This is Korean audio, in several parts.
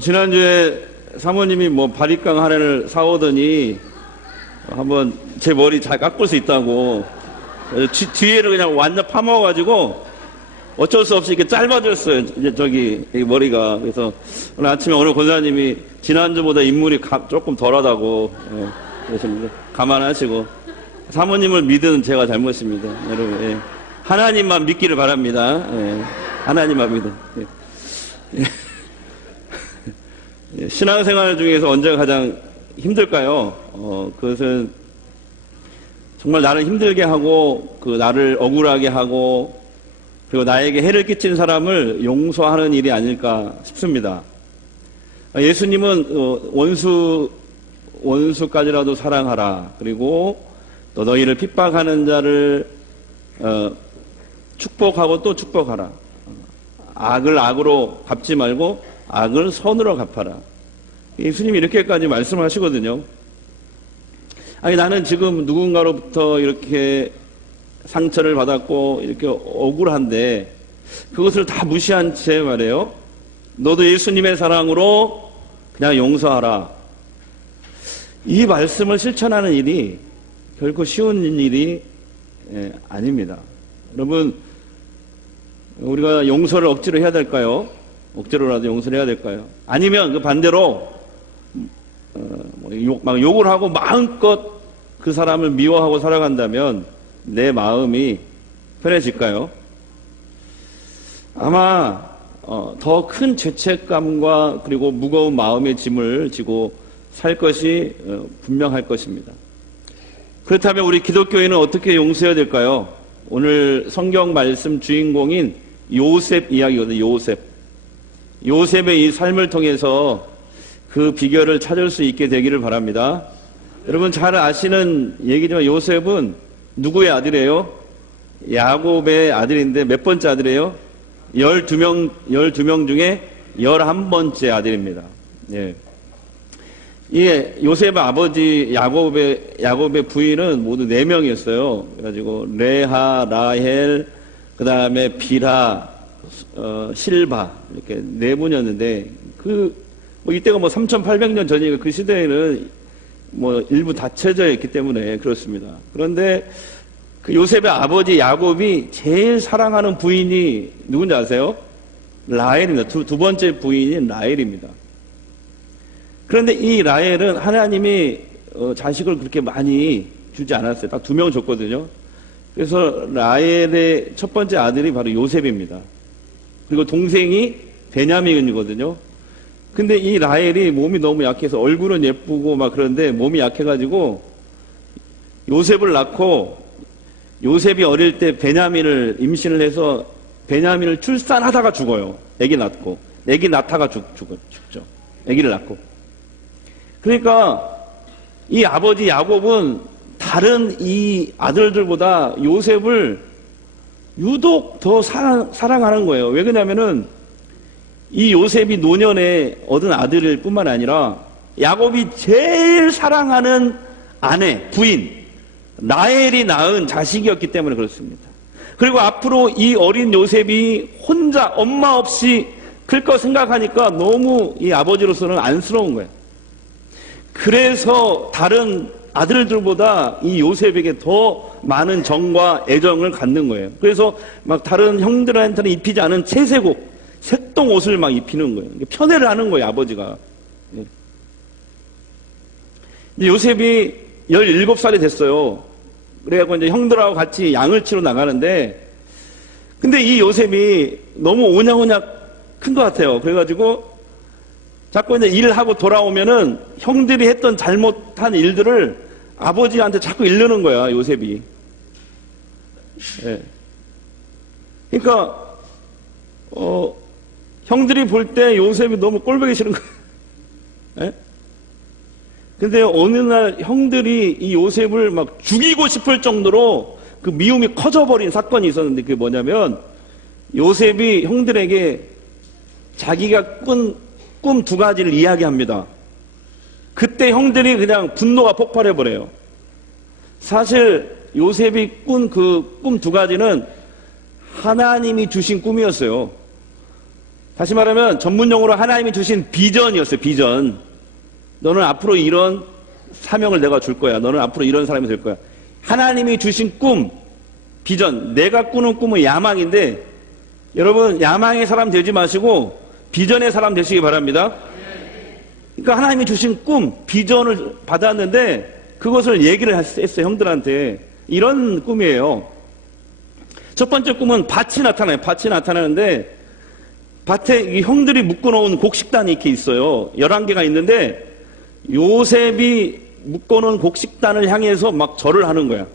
지난주에 사모님이 뭐 바리깡 하나를 사오더니 한번 제 머리 잘 깎을 수 있다고 뒤에를 그냥 완전 파먹어가지고 어쩔 수 없이 이렇게 짧아졌어요. 이제 저기 이 머리가. 그래서 오늘 아침에 오늘 권사님이 지난주보다 인물이 조금 덜하다고 그러시는데 감안하시고 사모님을 믿은 제가 잘못입니다. 여러분, 예. 하나님만 믿기를 바랍니다. 예. 하나님만 믿어. 예. 예. 신앙생활 중에서 언제가 가장 힘들까요? 그것은 정말 나를 힘들게 하고 나를 억울하게 하고 그리고 나에게 해를 끼친 사람을 용서하는 일이 아닐까 싶습니다. 예수님은 원수까지라도 사랑하라. 그리고 또 너희를 핍박하는 자를 축복하고 또 축복하라. 악을 악으로 갚지 말고 악을 선으로 갚아라. 예수님이 이렇게까지 말씀하시거든요. 아니 나는 지금 누군가로부터 이렇게 상처를 받았고 이렇게 억울한데 그것을 다 무시한 채 말이에요. 너도 예수님의 사랑으로 그냥 용서하라. 이 말씀을 실천하는 일이 결코 쉬운 일이 아닙니다. 여러분, 우리가 용서를 억지로 해야 될까요? 억지로라도 용서를 해야 될까요? 아니면 그 반대로 막 욕을 하고 마음껏 그 사람을 미워하고 살아간다면 내 마음이 편해질까요? 아마 더 큰 죄책감과 그리고 무거운 마음의 짐을 지고 살 것이 분명할 것입니다. 그렇다면 우리 기독교인은 어떻게 용서해야 될까요? 오늘 성경 말씀 주인공인 요셉 이야기거든요. 요셉의 이 삶을 통해서 그 비결을 찾을 수 있게 되기를 바랍니다. 여러분 잘 아시는 얘기지만 요셉은 누구의 아들이에요? 야곱의 아들인데 몇 번째 아들이에요? 12명 중에 11번째 아들입니다. 예. 이 요셉의 아버지 야곱의 부인은 모두 4명이었어요. 그래가지고 레하, 라헬, 그 다음에 빌하, 실바 이렇게 4분이었는데 이때가 3,800년 전이니까 그 시대에는 일부 닫혀져 있기 때문에 그렇습니다. 그런데 그 요셉의 아버지 야곱이 제일 사랑하는 부인이 누군지 아세요? 라헬입니다. 두 번째 부인인 라헬입니다. 그런데 이 라헬은 하나님이 자식을 그렇게 많이 주지 않았어요. 딱 2명 줬거든요. 그래서 라헬의 첫 번째 아들이 바로 요셉입니다. 그리고 동생이 베냐민이거든요. 근데 이 라헬이 몸이 너무 약해서 얼굴은 예쁘고 막 그런데 몸이 약해가지고 요셉을 낳고 요셉이 어릴 때 베냐민을 임신을 해서 베냐민을 출산하다가 죽어요. 아기 낳다가 죽죠. 아기를 낳고. 그러니까 이 아버지 야곱은 다른 이 아들들보다 요셉을 유독 더 사랑하는 거예요. 왜 그러냐면은 이 요셉이 노년에 얻은 아들일 뿐만 아니라 야곱이 제일 사랑하는 아내, 부인 라헬이 낳은 자식이었기 때문에 그렇습니다. 그리고 앞으로 이 어린 요셉이 혼자 엄마 없이 클 거 생각하니까 너무 이 아버지로서는 안쓰러운 거예요. 그래서 다른 아들들보다 이 요셉에게 더 많은 정과 애정을 갖는 거예요. 그래서 막 다른 형들한테는 입히지 않은 채색옷, 색동 옷을 막 입히는 거예요. 편애를 하는 거예요, 아버지가. 요셉이 17살이 됐어요. 그래갖고 이제 형들하고 같이 양을 치러 나가는데, 근데 이 요셉이 너무 오냐오냐 큰 것 같아요. 그래가지고 자꾸 이제 일하고 돌아오면은 형들이 했던 잘못한 일들을 아버지한테 자꾸 일르는 거야, 요셉이. 예. 그러니까, 형들이 볼 때 요셉이 너무 꼴보기 싫은 거예요. 예? 근데 어느 날 형들이 이 요셉을 막 죽이고 싶을 정도로 그 미움이 커져버린 사건이 있었는데 그게 뭐냐면 요셉이 형들에게 자기가 꾼 꿈 2가지를 이야기합니다. 그때 형들이 그냥 분노가 폭발해버려요. 사실 요셉이 꾼 그 꿈 2가지는 하나님이 주신 꿈이었어요. 다시 말하면 전문용어로 하나님이 주신 비전이었어요. 비전. 너는 앞으로 이런 사명을 내가 줄 거야. 너는 앞으로 이런 사람이 될 거야. 하나님이 주신 꿈, 비전. 내가 꾸는 꿈은 야망인데 여러분 야망의 사람 되지 마시고 비전의 사람 되시기 바랍니다. 그러니까 하나님이 주신 꿈, 비전을 받았는데 그것을 얘기를 했어요. 형들한테. 이런 꿈이에요. 첫 번째 꿈은 밭이 나타나요. 밭이 나타나는데 밭에 이 형들이 묶어놓은 곡식단이 이렇게 있어요. 11개가 있는데 요셉이 묶어놓은 곡식단을 향해서 막 절을 하는 거야.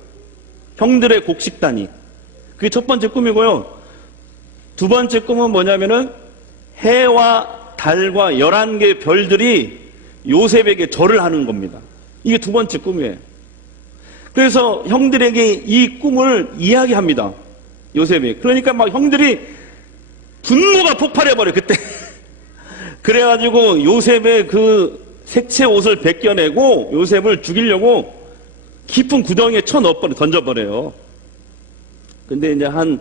형들의 곡식단이. 그게 첫 번째 꿈이고요. 두 번째 꿈은 뭐냐면은 해와 달과 11개의 별들이 요셉에게 절을 하는 겁니다. 이게 두 번째 꿈이에요. 그래서 형들에게 이 꿈을 이야기합니다. 요셉이. 그러니까 막 형들이 분노가 폭발해버려요, 그때. 그래가지고 요셉의 그 색채 옷을 벗겨내고 요셉을 죽이려고 깊은 구덩이에 던져버려요. 근데 이제 한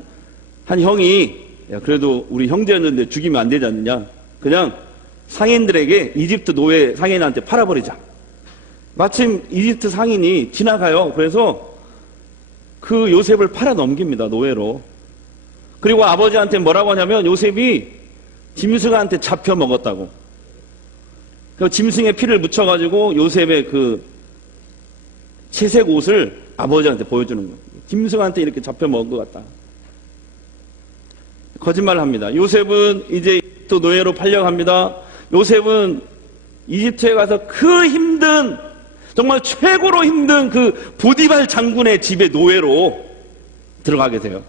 형이, 야, 그래도 우리 형제였는데 죽이면 안 되지 않느냐. 그냥 상인들에게 이집트 노예 상인한테 팔아버리자. 마침 이집트 상인이 지나가요. 그래서 그 요셉을 팔아 넘깁니다. 노예로. 그리고 아버지한테 뭐라고 하냐면 요셉이 짐승한테 잡혀 먹었다고. 그 짐승의 피를 묻혀가지고 요셉의 그 채색 옷을 아버지한테 보여주는 거예요. 짐승한테 이렇게 잡혀 먹은 것 같다. 거짓말을 합니다. 요셉은 이제 또 노예로 팔려갑니다. 요셉은 이집트에 가서 그 힘든, 정말 최고로 힘든 그 보디발 장군의 집에 노예로 들어가게 돼요.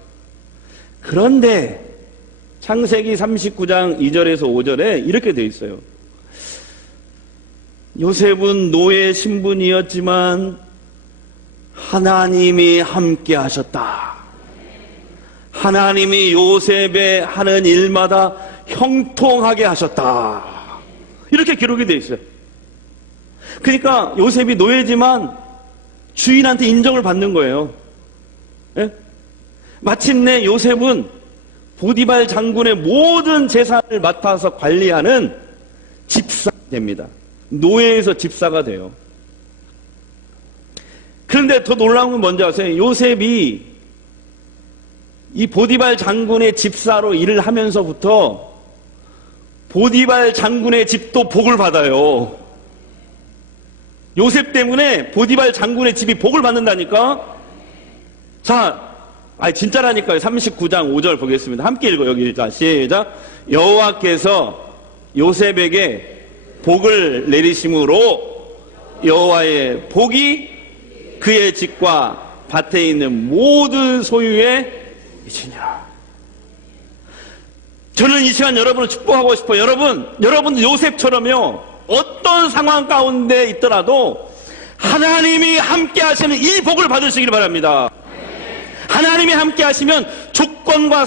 그런데 창세기 39장 2절에서 5절에 이렇게 되어 있어요. 요셉은 노예 신분이었지만 하나님이 함께 하셨다. 하나님이 요셉의 하는 일마다 형통하게 하셨다. 이렇게 기록이 되어 있어요. 그러니까 요셉이 노예지만 주인한테 인정을 받는 거예요. 예? 마침내 요셉은 보디발 장군의 모든 재산을 맡아서 관리하는 집사가 됩니다. 노예에서 집사가 돼요. 그런데 더 놀라운 건 뭔지 아세요? 요셉이 이 보디발 장군의 집사로 일을 하면서부터 보디발 장군의 집도 복을 받아요. 요셉 때문에 보디발 장군의 집이 복을 받는다니까? 자, 진짜라니까요. 39장 5절 보겠습니다. 함께 읽어 여기. 자, 시작. 여호와께서 요셉에게 복을 내리심으로 여호와의 복이 그의 집과 밭에 있는 모든 소유에 미치니라. 저는 이 시간 여러분을 축복하고 싶어요. 여러분 요셉처럼요. 어떤 상황 가운데 있더라도 하나님이 함께 하시는 이 복을 받으시길 바랍니다. 하나님이 함께 하시면 조건과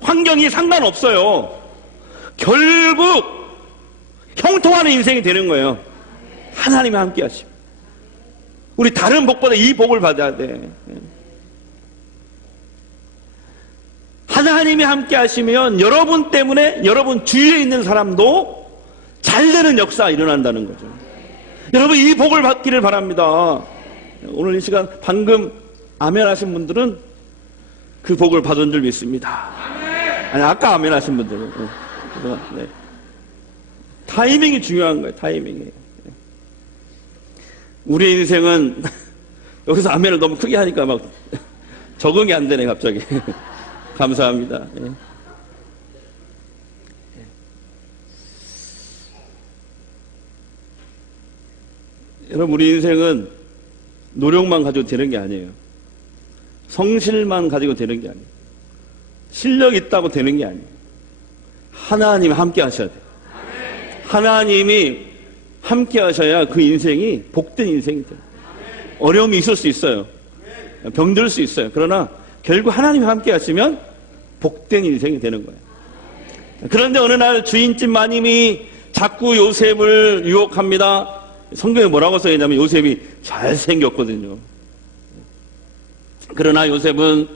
환경이 상관없어요. 결국 형통하는 인생이 되는 거예요. 하나님이 함께 하시면. 우리 다른 복보다 이 복을 받아야 돼. 하나님이 함께 하시면 여러분 때문에 여러분 주위에 있는 사람도 잘 되는 역사가 일어난다는 거죠. 여러분 이 복을 받기를 바랍니다. 오늘 이 시간 방금 아멘 하신 분들은 그 복을 받은 줄 믿습니다. 아니 아까 아멘 하신 분들은 네. 타이밍이 중요한 거예요. 타이밍이. 우리 인생은 여기서 아멘을 너무 크게 하니까 막 적응이 안 되네 갑자기. 감사합니다. 예. 여러분 우리 인생은 노력만 가지고 되는 게 아니에요. 성실만 가지고 되는 게 아니에요. 실력 있다고 되는 게 아니에요. 하나님 함께 하셔야 돼요. 하나님이 함께 하셔야 그 인생이 복된 인생이 돼요. 어려움이 있을 수 있어요. 병들 수 있어요. 그러나 결국 하나님이 함께 하시면 복된 인생이 되는 거예요. 그런데 어느 날 주인집 마님이 자꾸 요셉을 유혹합니다. 성경에 뭐라고 써있냐면 요셉이 잘생겼거든요. 그러나 요셉은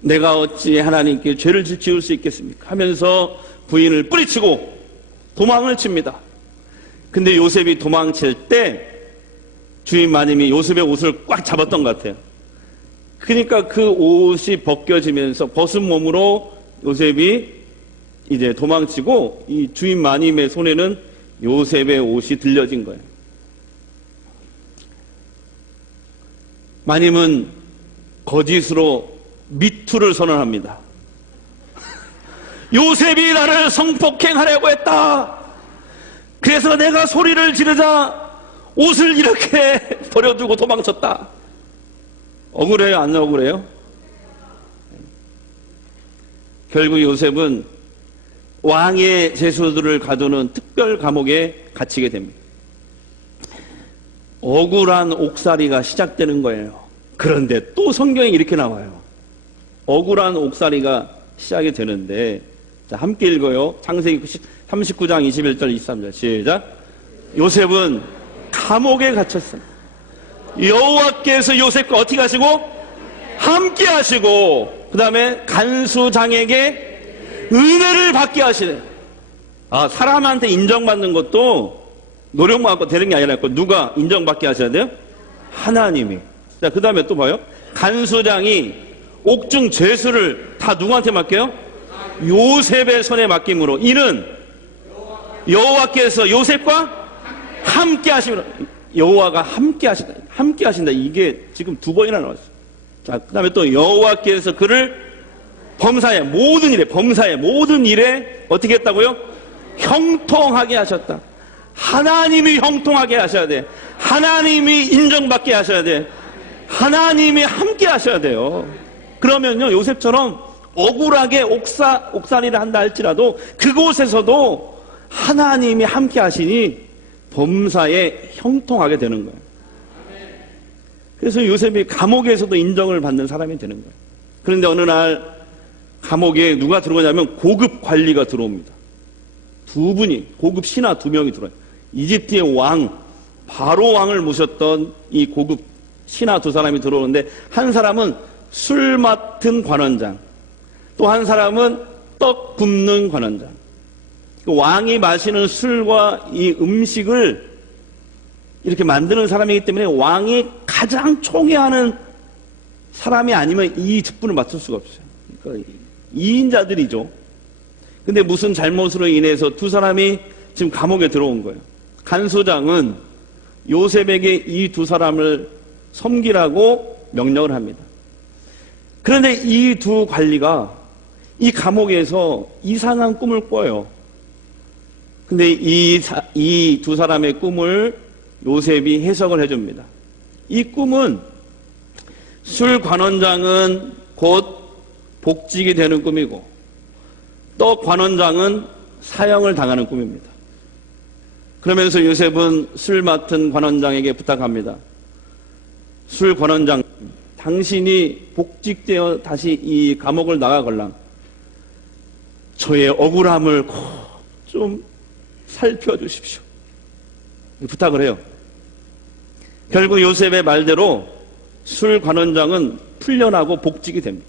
내가 어찌 하나님께 죄를 지을 수 있겠습니까? 하면서 부인을 뿌리치고 도망을 칩니다. 근데 요셉이 도망칠 때 주인 마님이 요셉의 옷을 꽉 잡았던 것 같아요. 그러니까 그 옷이 벗겨지면서 벗은 몸으로 요셉이 이제 도망치고 이 주인 마님의 손에는 요셉의 옷이 들려진 거예요. 마님은 거짓으로 미투를 선언합니다. 요셉이 나를 성폭행하려고 했다. 그래서 내가 소리를 지르자 옷을 이렇게 버려두고 도망쳤다. 억울해요? 안 억울해요? 결국 요셉은 왕의 제수들을 가두는 특별 감옥에 갇히게 됩니다. 억울한 옥살이가 시작되는 거예요. 그런데 또 성경에 이렇게 나와요. 억울한 옥살이가 시작이 되는데, 자, 함께 읽어요. 창세기 39장 21절 23절 시작. 요셉은 감옥에 갇혔습니다. 여호와께서 요셉과 어떻게 하시고? 함께 하시고, 그 다음에 간수장에게 은혜를 받게 하시네. 아, 사람한테 인정받는 것도 노력만 갖고 되는 게 아니라 누가 인정받게 하셔야 돼요? 하나님이. 자, 그 다음에 또 봐요. 간수장이 옥중 죄수를 다 누구한테 맡겨요? 요셉의 손에 맡김으로 이는 여호와께서 요셉과 함께 하시면, 여호와가 함께 하신다. 함께 하신다. 이게 지금 두 번이나 나왔어요. 자, 그 다음에 또 여호와께서 그를 범사의 모든 일에 어떻게 했다고요? 형통하게 하셨다. 하나님이 형통하게 하셔야 돼. 하나님이 인정받게 하셔야 돼. 하나님이 함께 하셔야 돼요. 그러면요, 요셉처럼 억울하게 옥살이를 한다 할지라도 그곳에서도 하나님이 함께 하시니 범사에 형통하게 되는 거예요. 그래서 요셉이 감옥에서도 인정을 받는 사람이 되는 거예요. 그런데 어느 날 감옥에 누가 들어오냐면 고급 관리가 들어옵니다. 두 분이, 고급 신하 두 명이 들어와요. 이집트의 왕, 바로 왕을 모셨던 이 고급 신하 두 사람이 들어오는데, 한 사람은 술 맡은 관원장, 또 한 사람은 떡 굽는 관원장. 왕이 마시는 술과 이 음식을 이렇게 만드는 사람이기 때문에 왕이 가장 총애하는 사람이 아니면 이 직분을 맡을 수가 없어요. 그러니까 2인자들이죠. 근데 무슨 잘못으로 인해서 두 사람이 지금 감옥에 들어온 거예요. 간소장은 요셉에게 이 두 사람을 섬기라고 명령을 합니다. 그런데 이 두 관리가 이 감옥에서 이상한 꿈을 꿔요. 근데 이 두 사람의 꿈을 요셉이 해석을 해줍니다. 이 꿈은 술 관원장은 곧 복직이 되는 꿈이고, 떡 관원장은 사형을 당하는 꿈입니다. 그러면서 요셉은 술 맡은 관원장에게 부탁합니다. 술 관원장, 당신이 복직되어 다시 이 감옥을 나가걸랑 저의 억울함을 좀 살펴주십시오. 부탁을 해요. 결국 요셉의 말대로 술 관원장은 풀려나고 복직이 됩니다.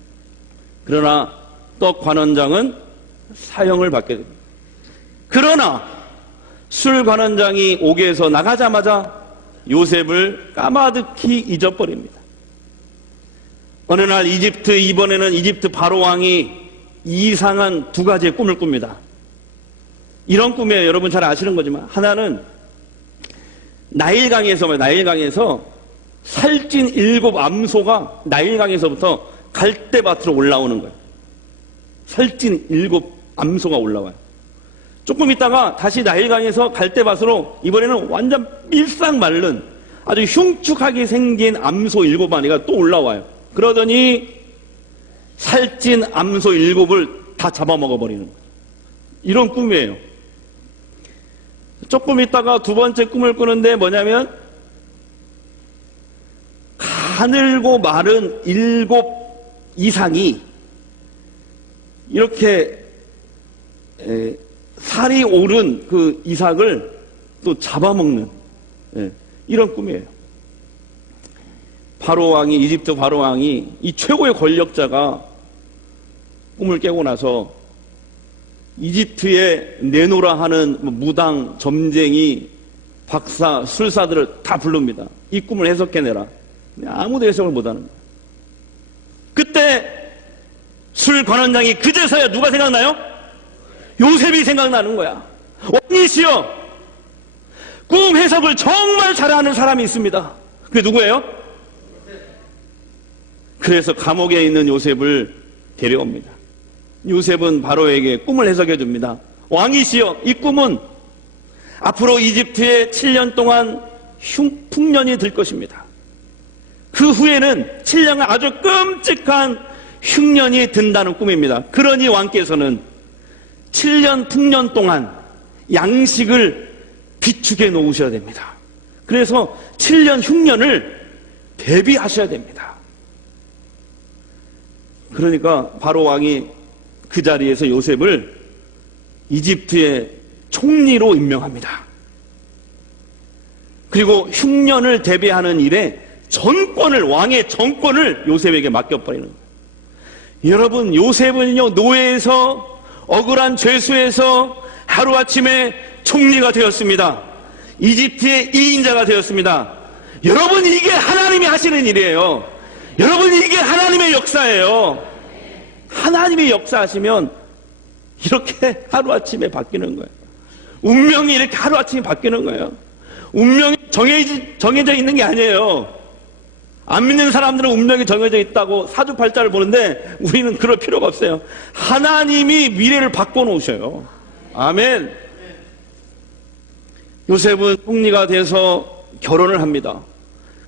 그러나 떡 관원장은 사형을 받게 됩니다. 그러나 술 관원장이 옥에서 나가자마자 요셉을 까마득히 잊어버립니다. 어느 날 이번에는 이집트 바로 왕이 이상한 두 가지의 꿈을 꿉니다. 이런 꿈이에요. 여러분 잘 아시는 거지만, 하나는 나일강에서 살찐 7 암소가 나일강에서부터 갈대밭으로 올라오는 거예요. 살찐 7 암소가 올라와요. 조금 있다가 다시 나일강에서 갈대밭으로, 이번에는 완전 밀싹 마른 아주 흉측하게 생긴 암소 7 마리가 또 올라와요. 그러더니 살찐 암소 7을 다 잡아먹어버리는 거예요. 이런 꿈이에요. 조금 있다가 두 번째 꿈을 꾸는데 뭐냐면, 가늘고 마른 7 이상이 이렇게 살이 오른 그 이삭을 또 잡아먹는, 이런 꿈이에요. 이집트 바로 왕이, 이 최고의 권력자가 꿈을 깨고 나서 이집트에 내놓으라 하는 무당, 점쟁이, 박사, 술사들을 다 부릅니다. 이 꿈을 해석해내라. 아무도 해석을 못하는 거예요. 그때 술 관원장이 그제서야 누가 생각나요? 요셉이 생각나는 거야. 왕이시여, 꿈 해석을 정말 잘하는 사람이 있습니다. 그게 누구예요? 그래서 감옥에 있는 요셉을 데려옵니다. 요셉은 바로에게 꿈을 해석해 줍니다. 왕이시여, 이 꿈은 앞으로 이집트에 7년 동안 풍년이 들 것입니다. 그 후에는 7년간 아주 끔찍한 흉년이 든다는 꿈입니다. 그러니 왕께서는 7년 풍년 동안 양식을 비축해 놓으셔야 됩니다. 그래서 7년 흉년을 대비하셔야 됩니다. 그러니까 바로 왕이 그 자리에서 요셉을 이집트의 총리로 임명합니다. 그리고 흉년을 대비하는 일에 왕의 정권을 요셉에게 맡겨버리는 거예요. 여러분, 요셉은요, 노예에서, 억울한 죄수에서 하루아침에 총리가 되었습니다. 이집트의 2인자가 되었습니다. 여러분, 이게 하나님이 하시는 일이에요. 여러분, 이게 하나님의 역사예요. 하나님이 역사하시면 이렇게 하루아침에 바뀌는 거예요. 운명이 이렇게 하루아침에 바뀌는 거예요. 운명이 정해져 있는 게 아니에요. 안 믿는 사람들은 운명이 정해져 있다고 사주팔자를 보는데 우리는 그럴 필요가 없어요. 하나님이 미래를 바꿔놓으셔요. 아멘. 요셉은 총리가 돼서 결혼을 합니다.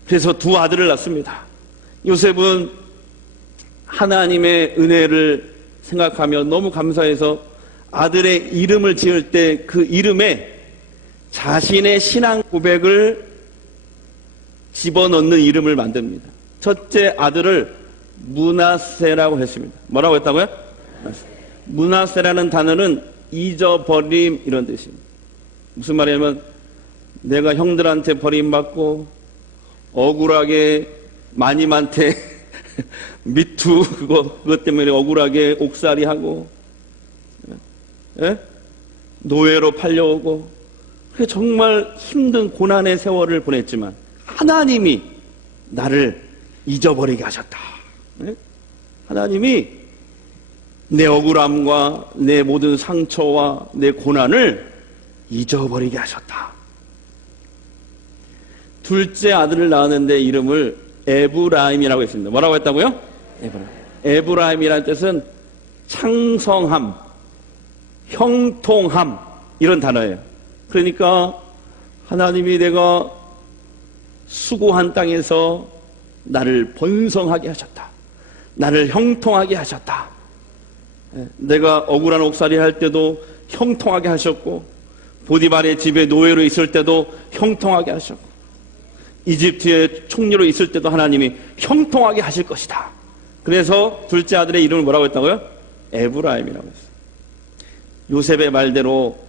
그래서 두 아들을 낳습니다. 요셉은 하나님의 은혜를 생각하며 너무 감사해서 아들의 이름을 지을 때 그 이름에 자신의 신앙 고백을 집어넣는 이름을 만듭니다. 첫째 아들을 므낫세라고 했습니다. 뭐라고 했다고요? 므낫세라는 단어는 잊어버림 이런 뜻입니다. 무슨 말이냐면 내가 형들한테 버림받고 억울하게 마님한테 미투 그것 때문에 억울하게 옥살이하고 노예로 팔려오고 정말 힘든 고난의 세월을 보냈지만 하나님이 나를 잊어버리게 하셨다. 하나님이 내 억울함과 내 모든 상처와 내 고난을 잊어버리게 하셨다. 둘째 아들을 낳았는데 이름을 에브라임이라고 했습니다. 뭐라고 했다고요? 에브라임이라는 뜻은 창성함, 형통함 이런 단어예요. 그러니까 하나님이 내가 수고한 땅에서 나를 번성하게 하셨다. 나를 형통하게 하셨다. 내가 억울한 옥살이 할 때도 형통하게 하셨고 보디발의 집에 노예로 있을 때도 형통하게 하셨고 이집트의 총리로 있을 때도 하나님이 형통하게 하실 것이다. 그래서 둘째 아들의 이름을 뭐라고 했다고요? 에브라임이라고 했어요. 요셉의 말대로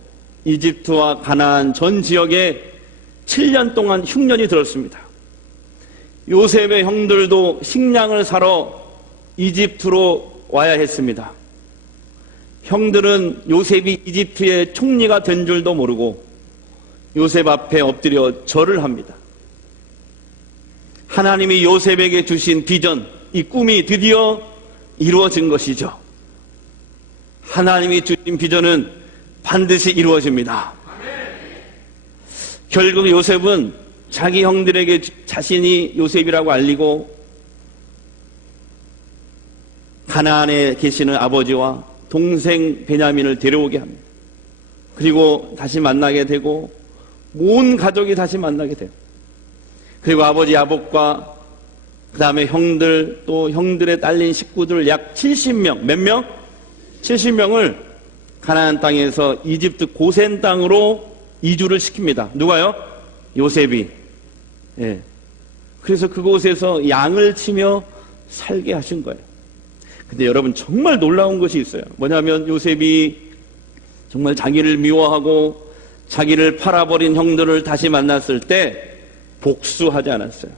이집트와 가나안 전 지역에 7년 동안 흉년이 들었습니다. 요셉의 형들도 식량을 사러 이집트로 와야 했습니다. 형들은 요셉이 이집트의 총리가 된 줄도 모르고 요셉 앞에 엎드려 절을 합니다. 하나님이 요셉에게 주신 비전, 이 꿈이 드디어 이루어진 것이죠. 하나님이 주신 비전은 반드시 이루어집니다. 결국 요셉은 자기 형들에게 자신이 요셉이라고 알리고 가나안에 계시는 아버지와 동생 베냐민을 데려오게 합니다. 그리고 다시 만나게 되고 온 가족이 다시 만나게 돼요. 그리고 아버지 야곱과 그 다음에 형들 또 형들의 딸린 식구들 약 70명 몇 명? 70명을 가나안 땅에서 이집트 고센 땅으로 이주를 시킵니다. 누가요? 요셉이. 예. 그래서 그곳에서 양을 치며 살게 하신 거예요. 근데 여러분 정말 놀라운 것이 있어요. 뭐냐면 요셉이 정말 자기를 미워하고 자기를 팔아버린 형들을 다시 만났을 때 복수하지 않았어요.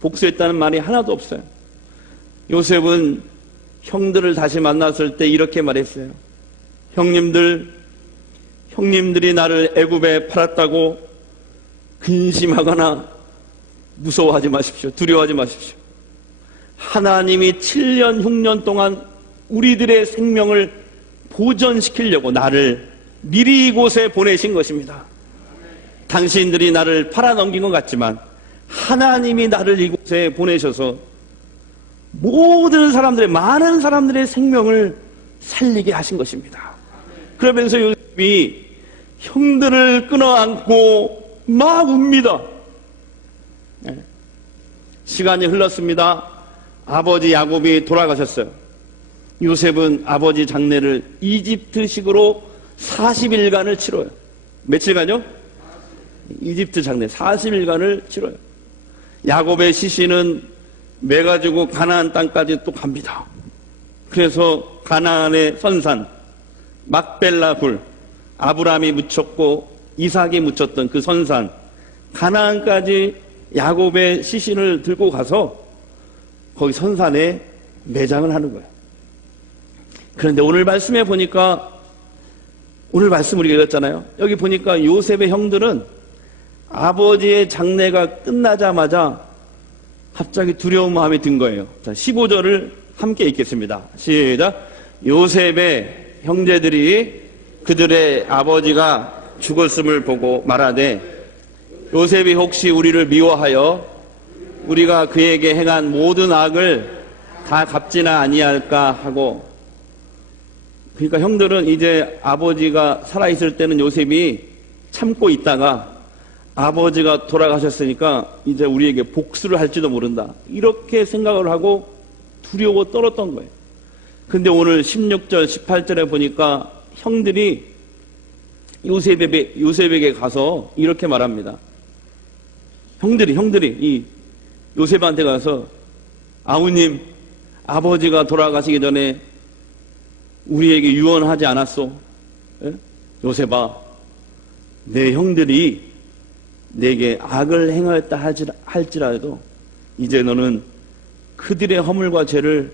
복수했다는 말이 하나도 없어요. 요셉은 형들을 다시 만났을 때 이렇게 말했어요. 형님들이 나를 애굽에 팔았다고 근심하거나 무서워하지 마십시오. 두려워하지 마십시오. 하나님이 7년 흉년 동안 우리들의 생명을 보존시키려고 나를 미리 이곳에 보내신 것입니다. 당신들이 나를 팔아넘긴 것 같지만 하나님이 나를 이곳에 보내셔서 많은 사람들의 생명을 살리게 하신 것입니다. 그러면서 요셉이 형들을 끌어안고 막 웁니다. 시간이 흘렀습니다. 아버지 야곱이 돌아가셨어요. 요셉은 아버지 장례를 이집트식으로 40일간을 치러요. 며칠간요? 이집트 장례 40일간을 치러요. 야곱의 시신은 매가지고 가나안 땅까지 또 갑니다. 그래서 가나안의 선산 막벨라 굴, 아브라함이 묻혔고 이삭이 묻혔던 그 선산 가나안까지 야곱의 시신을 들고 가서 거기 선산에 매장을 하는 거예요. 그런데 오늘 말씀에 보니까, 오늘 말씀 우리가 읽었잖아요. 여기 보니까 요셉의 형들은 아버지의 장례가 끝나자마자 갑자기 두려운 마음이 든 거예요. 자, 15절을 함께 읽겠습니다. 시작. 요셉의 형제들이 그들의 아버지가 죽었음을 보고 말하되 요셉이 혹시 우리를 미워하여 우리가 그에게 행한 모든 악을 다 갚지나 아니할까 하고, 그러니까 형들은 이제 아버지가 살아있을 때는 요셉이 참고 있다가 아버지가 돌아가셨으니까 이제 우리에게 복수를 할지도 모른다, 이렇게 생각을 하고 두려워 떨었던 거예요. 근데 오늘 16절 18절에 보니까 형들이 요셉에게 가서 이렇게 말합니다. 형들이 이 요셉한테 가서 아우님, 아버지가 돌아가시기 전에 우리에게 유언하지 않았소? 예? 요셉아, 내 형들이 내게 악을 행하였다 할지라도 이제 너는 그들의 허물과 죄를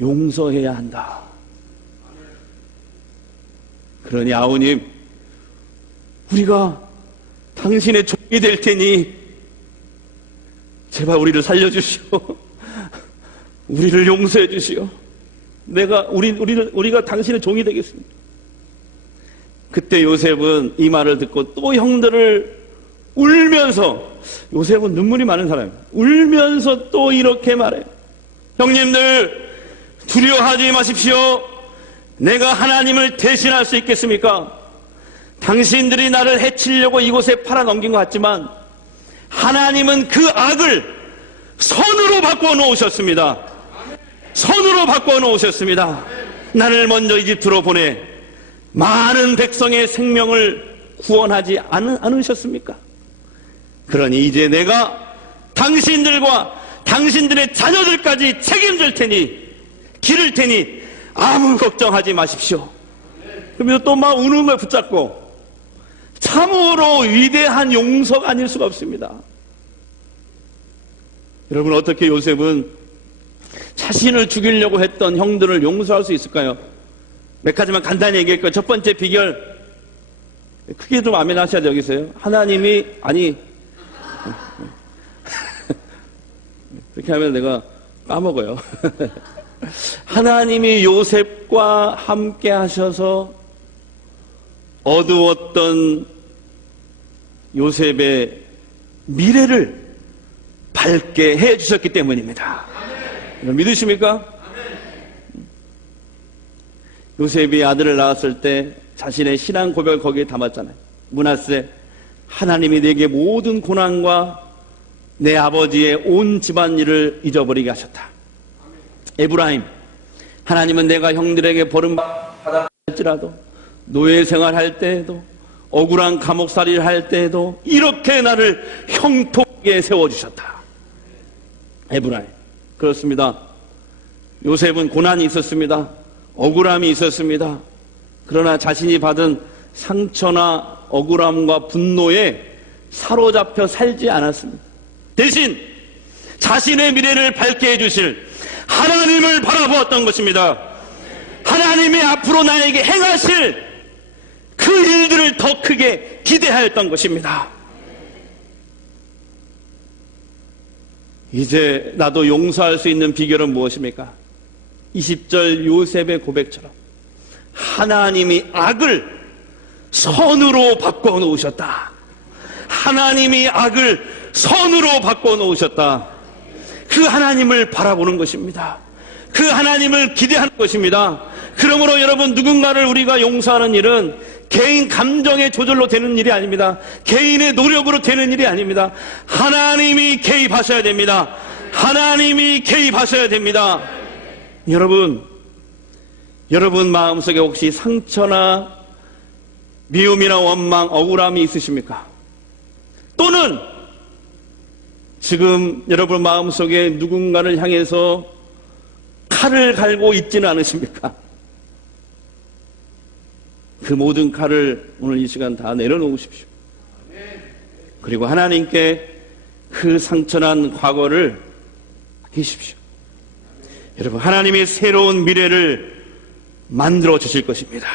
용서해야 한다. 그러니 아우님, 우리가 당신의 종이 될 테니 제발 우리를 살려주시오. 우리를 용서해 주시오. 우리가 당신의 종이 되겠습니다. 그때 요셉은 이 말을 듣고 또 형들을 울면서, 요셉은 눈물이 많은 사람이에요. 울면서 또 이렇게 말해요. 형님들, 두려워하지 마십시오. 내가 하나님을 대신할 수 있겠습니까? 당신들이 나를 해치려고 이곳에 팔아넘긴 것 같지만 하나님은 그 악을 선으로 바꿔 놓으셨습니다. 선으로 바꿔 놓으셨습니다. 나를 먼저 이집트로 보내 많은 백성의 생명을 구원하지 않으셨습니까? 그러니 이제 내가 당신들과 당신들의 자녀들까지 책임질 테니, 기를 테니 아무 걱정하지 마십시오. 그러면서 또 막 우는 걸 붙잡고, 참으로 위대한 용서가 아닐 수가 없습니다. 여러분, 어떻게 요셉은 자신을 죽이려고 했던 형들을 용서할 수 있을까요? 몇 가지만 간단히 얘기할까요? 첫 번째 비결, 크게 좀 아멘 하셔야 되겠어요. 하나님이, 그렇게 하면 내가 까먹어요. 하나님이 요셉과 함께 하셔서 어두웠던 요셉의 미래를 밝게 해 주셨기 때문입니다. 믿으십니까? 요셉이 아들을 낳았을 때 자신의 신앙 고백을 거기에 담았잖아요. 므낫세, 하나님이 내게 모든 고난과 내 아버지의 온 집안일을 잊어버리게 하셨다. 에브라임, 하나님은 내가 형들에게 버림받아 할지라도, 노예 생활할 때에도, 억울한 감옥살이를 할 때에도 이렇게 나를 형통하게 세워주셨다. 에브라임. 그렇습니다. 요셉은 고난이 있었습니다. 억울함이 있었습니다. 그러나 자신이 받은 상처나 억울함과 분노에 사로잡혀 살지 않았습니다. 대신 자신의 미래를 밝게 해주실 하나님을 바라보았던 것입니다. 하나님이 앞으로 나에게 행하실 그 일들을 더 크게 기대하였던 것입니다. 이제 나도 용서할 수 있는 비결은 무엇입니까? 20절 요셉의 고백처럼 하나님이 악을 선으로 바꿔놓으셨다. 하나님이 악을 선으로 바꿔놓으셨다. 그 하나님을 바라보는 것입니다. 그 하나님을 기대하는 것입니다. 그러므로 여러분, 누군가를 우리가 용서하는 일은 개인 감정의 조절로 되는 일이 아닙니다. 개인의 노력으로 되는 일이 아닙니다. 하나님이 개입하셔야 됩니다. 하나님이 개입하셔야 됩니다. 여러분 마음속에 혹시 상처나 미움이나 원망, 억울함이 있으십니까? 또는 지금 여러분 마음속에 누군가를 향해서 칼을 갈고 있지는 않으십니까? 그 모든 칼을 오늘 이 시간 다 내려놓으십시오. 그리고 하나님께 그 상처난 과거를 맡기십시오. 여러분, 하나님의 새로운 미래를 만들어 주실 것입니다.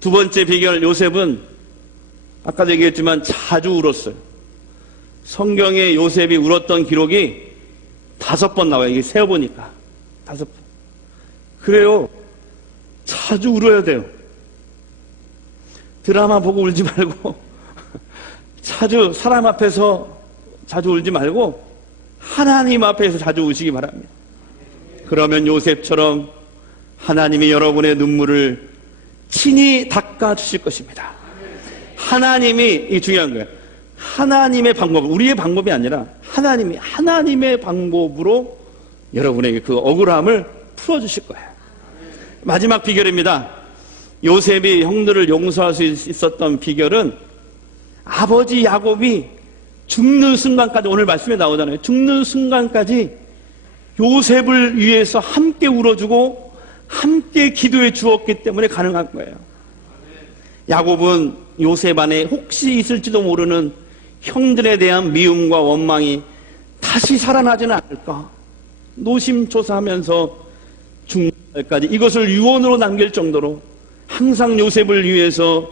두 번째 비결, 요셉은 아까도 얘기했지만 자주 울었어요. 성경에 요셉이 울었던 기록이 5번 나와요. 이게 세어보니까 5번. 그래요. 자주 울어야 돼요. 드라마 보고 울지 말고 자주 사람 앞에서 자주 울지 말고 하나님 앞에서 자주 우시기 바랍니다. 그러면 요셉처럼 하나님이 여러분의 눈물을 친히 닦아주실 것입니다. 하나님이, 이게 중요한 거예요. 하나님의 방법, 우리의 방법이 아니라 하나님의 방법으로 여러분에게 그 억울함을 풀어주실 거예요. 마지막 비결입니다. 요셉이 형들을 용서할 수 있었던 비결은 아버지 야곱이 죽는 순간까지, 오늘 말씀에 나오잖아요. 죽는 순간까지 요셉을 위해서 함께 울어주고 함께 기도해 주었기 때문에 가능한 거예요. 야곱은 요셉 안에 혹시 있을지도 모르는 형들에 대한 미움과 원망이 다시 살아나지는 않을까 노심초사하면서 죽는 날까지 이것을 유언으로 남길 정도로 항상 요셉을 위해서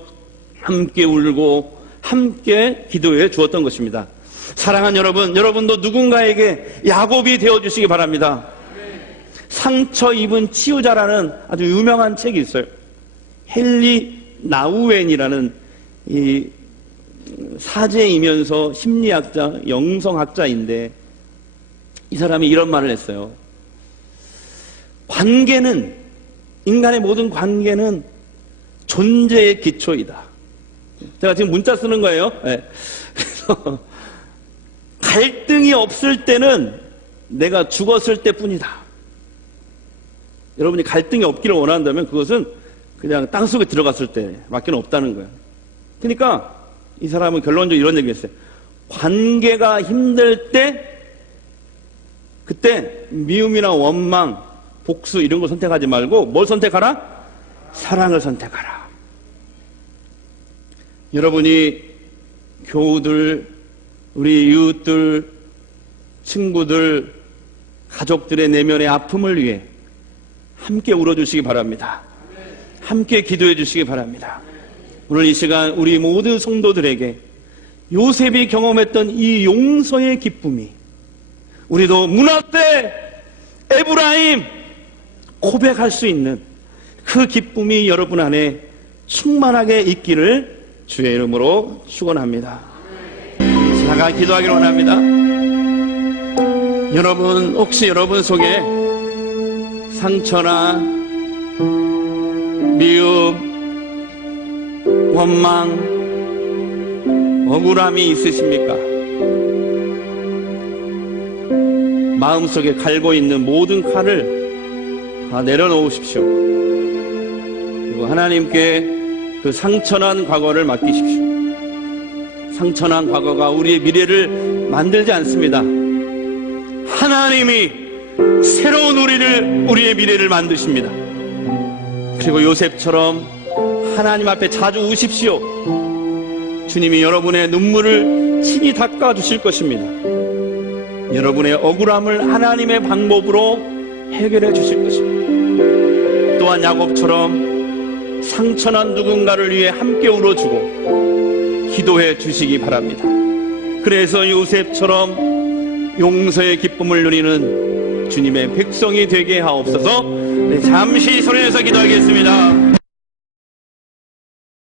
함께 울고 함께 기도해 주었던 것입니다. 사랑하는 여러분, 여러분도 누군가에게 야곱이 되어주시기 바랍니다. 상처 입은 치유자라는 아주 유명한 책이 있어요. 헨리 나우엔이라는 이 사제이면서 심리학자, 영성학자인데 이 사람이 이런 말을 했어요. 관계는, 인간의 모든 관계는 존재의 기초이다. 제가 지금 문자 쓰는 거예요. 네. 그래서 갈등이 없을 때는 내가 죽었을 때뿐이다. 여러분이 갈등이 없기를 원한다면 그것은 그냥 땅속에 들어갔을 때밖에 없다는 거예요. 그러니까 이 사람은 결론적으로 이런 얘기했어요. 관계가 힘들 때 그때 미움이나 원망, 복수 이런 걸 선택하지 말고 뭘 선택하라? 사랑을 선택하라. 여러분이 교우들, 우리 이웃들, 친구들, 가족들의 내면의 아픔을 위해 함께 울어주시기 바랍니다. 함께 기도해 주시기 바랍니다. 오늘 이 시간 우리 모든 성도들에게 요셉이 경험했던 이 용서의 기쁨이 우리도 문화때 에브라임 고백할 수 있는 그 기쁨이 여러분 안에 충만하게 있기를 주의 이름으로 축원합니다. 제가 기도하기를 원합니다. 여러분, 혹시 여러분 속에 상처나 미움, 원망, 억울함이 있으십니까? 마음속에 갈고 있는 모든 칼을 다 내려놓으십시오. 그리고 하나님께 그 상처난 과거를 맡기십시오. 상처난 과거가 우리의 미래를 만들지 않습니다. 하나님이 새로운 우리의 미래를 만드십니다. 그리고 요셉처럼 하나님 앞에 자주 우십시오. 주님이 여러분의 눈물을 친히 닦아주실 것입니다. 여러분의 억울함을 하나님의 방법으로 해결해 주실 것입니다. 또한 야곱처럼 상처난 누군가를 위해 함께 울어주고 기도해 주시기 바랍니다. 그래서 요셉처럼 용서의 기쁨을 누리는 주님의 백성이 되게 하옵소서. 네, 잠시 소리내서 기도하겠습니다.